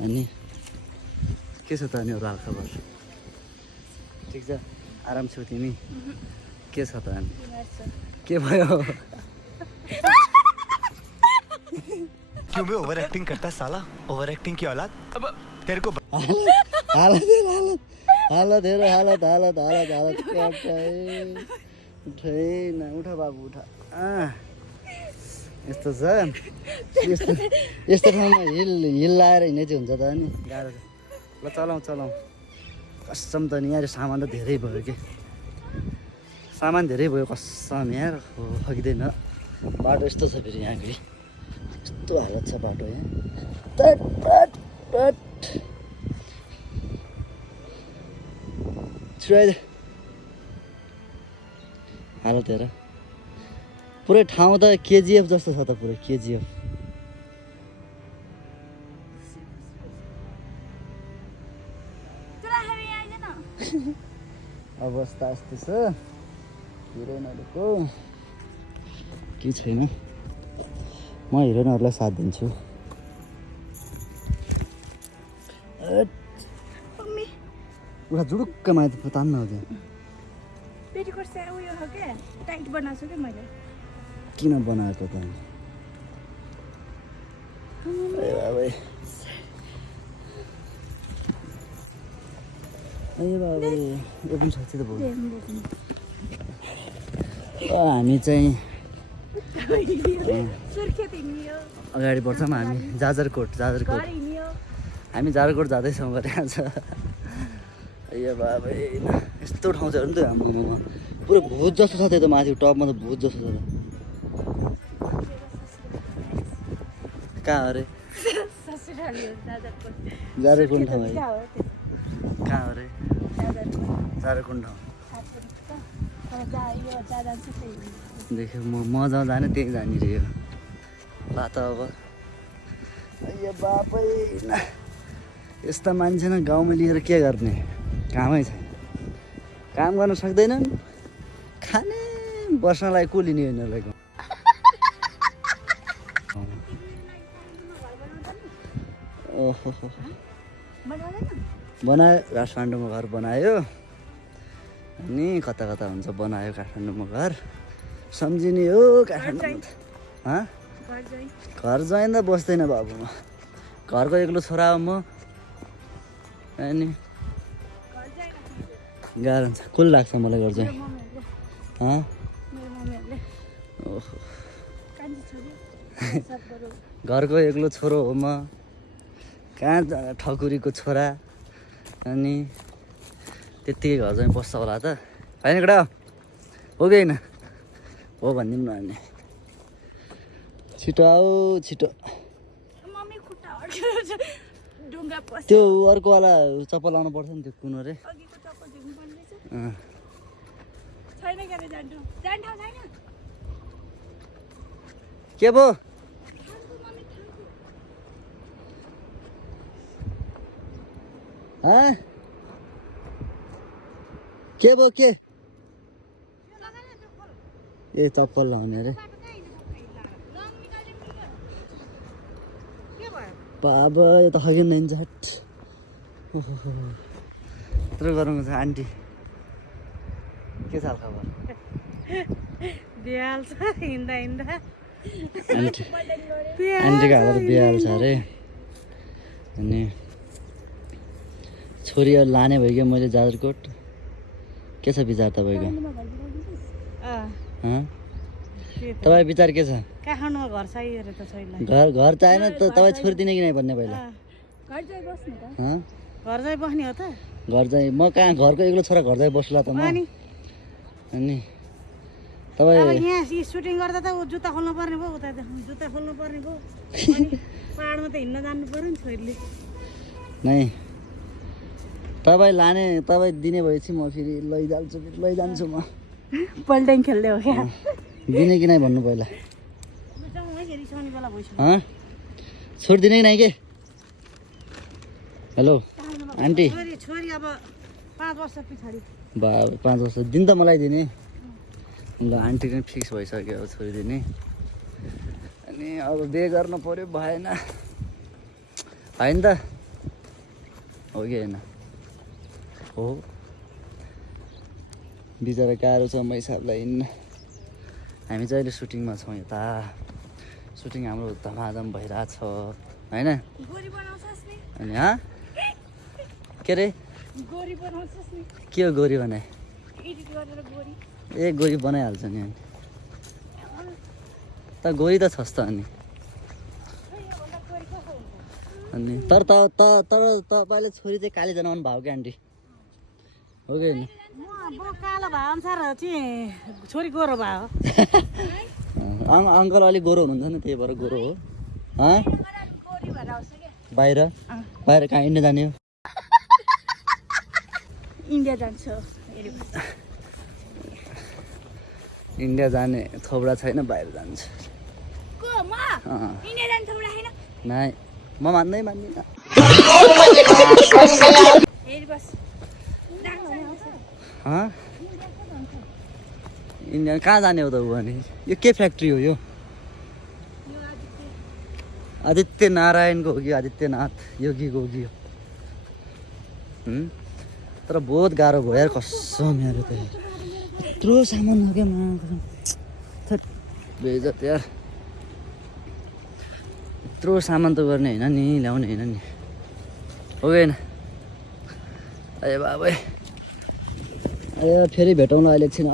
अनि के छ त अनि अरू हालखबर ठिक छ आराम छौ तिमी के छ त अनि के भयो क्यों बे ओवर एक्टिंग करता है साला ओवर एक्टिंग की औलाद अब तेरे को हालत उठेन उठा बाबु उठा यस्तो छ यस्तो ठाउँमा हिल लाएर हिँड्ने चाहिँ हुन्छ त अनि गाह्रो छ ल चलाउँ कसम त नि यार सामान त धेरै भयो कि सामान धेरै भयो कसम यार फगिँदैन बाटो यस्तो छ फेरि यहाँको यस्तो हालत छ बाटो यहाँ छुराइदे हालत हेर पुरै ठाउँ त केजिएफ जस्तो छ त पुरै केजिएफ अवस्था यस्तो छ हिरोइनहरूको के छैन म हिरोइनहरूलाई साथ दिन्छु उठा जुडुक्क माथि तान्न हो त्यहाँ किन बनाएको त यो पनि साँच्चै त भयो हामी चाहिँ अगाडि बढ्छौँ हामी जाजरकोट हामी जाजरकोट जाँदैछौँ गरे आज ए बाबा यस्तो ठाउँ छ नि त हाम्रो पुरै भूत जस्तो छ त्यो त माथि टपमा त भूत जस्तो छ त कहाँ अरे जाजरकोट ठाउँ है कहाँ अरे जाजरकोट ठाउँ देख्यो म जहाँ जाने त्यहीँ जाने रे यो ला त अब ए बाबै यस्ता मान्छे न गाउँमा लिएर के गर्ने कामै छैन काम गर्न सक्दैनन् खाने बस्नलाई को लिने यिनीहरूलाई ओहो बनायो काठमाडौँमा घर बनायो अनि कता कता हुन्छ बनायो काठमाडौँमा घर सम्झिने हो काठमाडौँमा घर जाँदा बस्दैन बाबुमा घरको एक्लो छोरा हो म अनि गाह्रो हुन्छ कुल लाग्छ मलाई घर चाहिँ घरको एक्लो छोरो हो म कहाँ ठकुरीको छोरा अनि त्यत्तिकै घर चाहिँ बस्छ होला त होइन केटा हो कि होइन हो भनिदिउँ न अनि छिटो आऊ छिटो त्यो अर्कोवाला चप्पल लाउनु पर्छ नि त्यो कुन अरे के पो के पो के ए चप्पल लाउने अरे बाबा यो त खगिँदैन झट यत्रो गरौँ छ आन्टी के छ खबर आन्टीको हालत बिहाल छ अरे अनि छोरी लाने भइगयो मैले जाजरकोट के छ विचार तपाईँको तपाईँ विचार के छ काठमाडौँमा घर चाहियो रे त छैन घर चाहिएन त तपाईँ छोरी दिने कि नै भन्ने पहिला घर चाहिँ बस्ने त घर चाहिँ बस्ने हो त घर चाहिँ म कहाँ घरको एक्लो छोरा घर चाहिँ बस्ला त म अनि तपाईँ यहाँ सुटिङ गर्दा त जुत्ता खोल्नु पर्ने भयो उता जुत्ता खोल्नु पर्ने भयो अनि पाहाडमा त हिँड्न जानु पर्यो नि छोरीले नै तपाईँ लाने तपाईँ दिने भएपछि म फेरि लैजान्छु म पल्ट्याङ खेल्दै हो क्या दिने कि नै भन्नु पहिला छोडिदिने कि नै के हेलो आन्टी छोरी अब 5 वर्ष पछाडि बा 5 वर्ष दिन त मलाई दिने ल आन्टी पनि फिक्स भइसक्यो अब छोरी दिने अनि अब बिहे गर्नु पर्यो भएन होइन त हो कि होइन हो बिचरा गाह्रो छ म हिसाबलाई हिँड्न हामी चाहिँ अहिले सुटिङमा छौँ यता सुटिङ हाम्रो धमाधम भइरहेछ होइन अनि के अरे के हो गोरी बनाए ए गोरी बनाइहाल्छ नि त गोरी त छस् त अनि तर तपाईँले छोरी चाहिँ काली जनाउनु भयो क्या आन्टी हो कि होइन कालो भए अनुसार चाहिँ छोरी गोरो भयो अङ्कल अलिक गोरो हुनुहुन्छ नि त्यही भएर गोरो हो बाहिर बाहिर कहाँ इन्डिया जाने हो इन्डिया जान्छ इन्डिया जाने थोब्रा छैन बाहिर जान्छ नाइ म मान्दिनँ इन्डिया कहाँ जाने हो त ऊ भने यो के फ्याक्ट्री हो यो आदित्य नारायणको हो कि आदित्यनाथ योगीको हो कि तर बहुत गाह्रो भयो यार कसम यार त यत्रो सामान हो क्या बेइज्जत यार यत्रो सामान त गर्ने होइन नि ल्याउने होइन नि हो कि होइन ए बाबै ए फेरि भेटौँला अहिले एकछिन